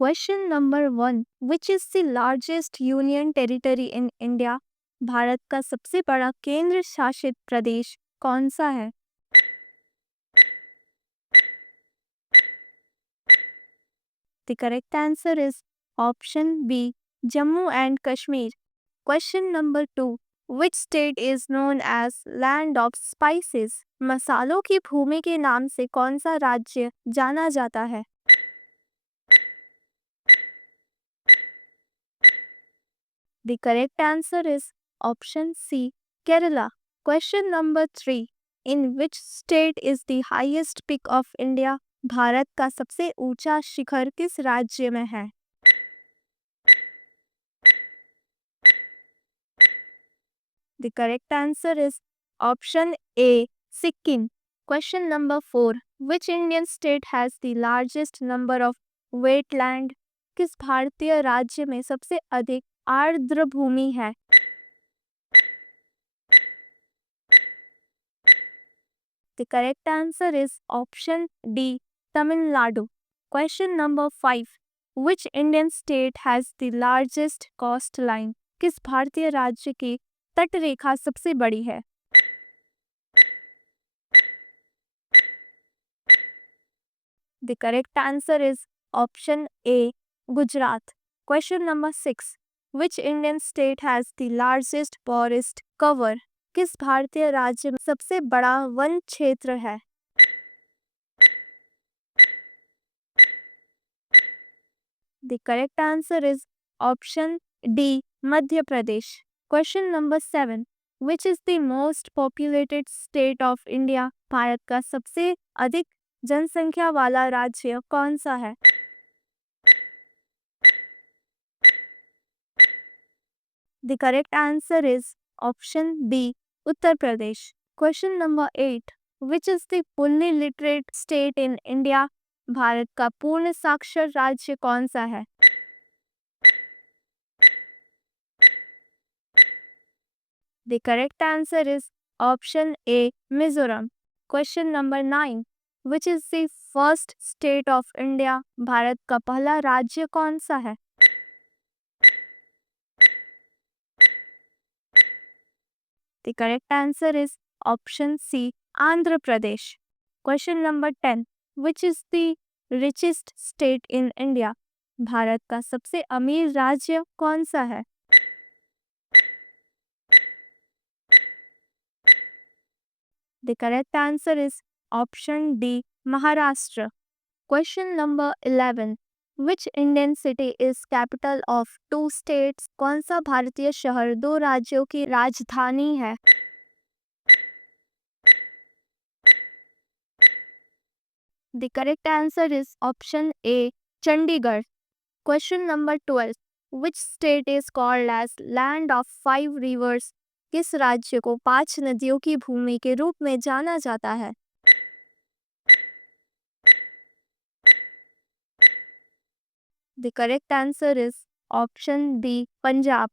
Question number 1, which is the largest union territory in India? भारत का सबसे बड़ा केंद्र शासित प्रदेश कौन सा है? The correct answer is option B, Jammu and Kashmir. Question number 2, which state is known as land of spices? मसालों की भूमि के नाम से कौन सा राज्य जाना जाता है? The correct answer is option C, Kerala. Question number 3. In which state is the highest peak of India? Bharat का सबसे ऊंचा शिखर किस राज्य में है? The correct answer is option A, Sikkim. Question number 4. Which Indian state has the largest number of wetland? किस भारतीय राज्य में सबसे अधिक आर्द्र भूमि है? The correct answer is option D, Tamil Nadu. Question number 5. Which Indian state has the largest coastline? किस भारतीय राज्य की तटरेखा सबसे बड़ी है? The correct answer is option A, Gujarat. Question number 6. Which Indian state has the largest forest cover? किस भारतीय राज्य में सबसे बड़ा वन क्षेत्र है? The correct answer is option D, Madhya Pradesh. Question number 7. Which is the most populated state of India? Bharat का सबसे अधिक जनसंख्या वाला राज्य कौन सा है? The correct answer is option B, Uttar Pradesh. Question number 8. Which is the fully literate state in India? Bharat का पूर्ण साक्षर राज्य कौन सा है? The correct answer is option A, Mizoram. Question number 9. Which is the first state of India? Bharat का पहला राज्य कौन सा है? The correct answer is option C, Andhra Pradesh. Question number 10. Which is the richest state in India? Bharat का सबसे अमीर राज्य कौन सा है? The correct answer is option D, Maharashtra. Question number 11. Which Indian city is capital of two states? कौन सा भारतीय शहर दो राज्यों की राजधानी है? The correct answer is option A, Chandigarh. Question number 12. Which state is called as land of five rivers? किस राज्य को पांच नदियों की भूमि के रूप में जाना जाता है? The correct answer is option D, Punjab.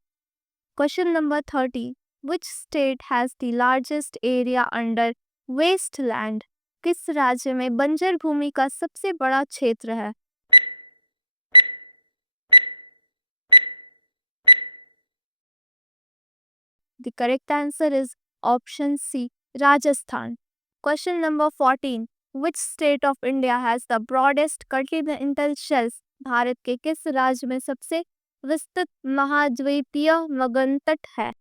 Question number 30. Which state has the largest area under wasteland? किस राज्य में बंजर भूमि का सबसे बड़ा क्षेत्र है? The correct answer is option C, Rajasthan. Question number 14. Which state of India has the broadest continental shelf? Bharat के किस राज्य में सबसे विस्तृत महाद्वीपीय मगन तट है?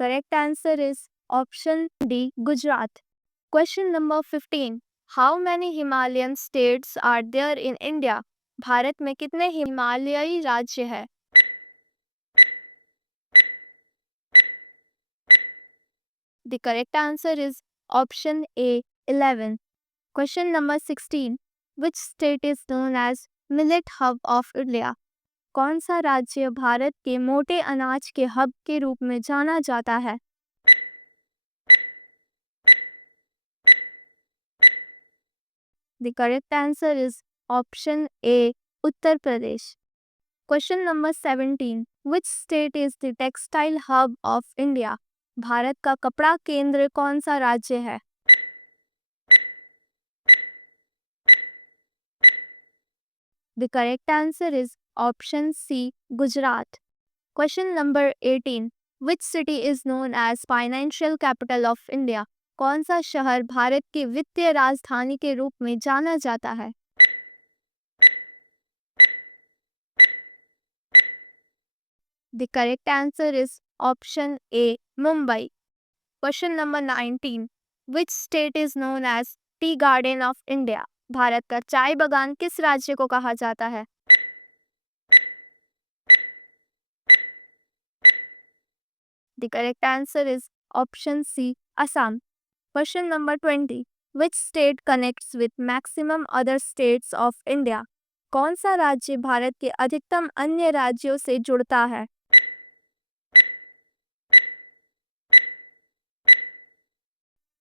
Correct answer is option D, Gujarat. Question number 15. How many Himalayan states are there in India? Bharat में कितने हिमालयी राज्य हैं? The correct answer is option A, 11. Question number 16. Which state is known as Millet Hub of India? कौन सा राज्य भारत के मोटे अनाज के हब के रूप में जाना जाता है? The correct answer is option A, Uttar Pradesh. Question number 17. Which state is the textile hub of India? Bharat का कपड़ा केंद्र कौन सा राज्य है? The correct answer is option C, Gujarat. Question number 18. Which city is known as financial capital of India? कौन सा शहर भारत की वित्तीय राजधानी के रूप में जाना जाता है? The correct answer is option A, Mumbai. Question number 19. Which state is known as Tea Garden of India? Bharat का चाय बागान किस राज्य को कहा जाता है? The correct answer is option C, Assam. Question number 20. Which state connects with maximum other states of India? कौन सा राज्य भारत के अधिकतम अन्य राज्यों से जुड़ता है?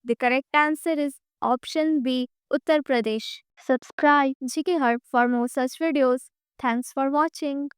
The correct answer is option B, Uttar Pradesh. Subscribe GK Hub for more such videos. Thanks for watching.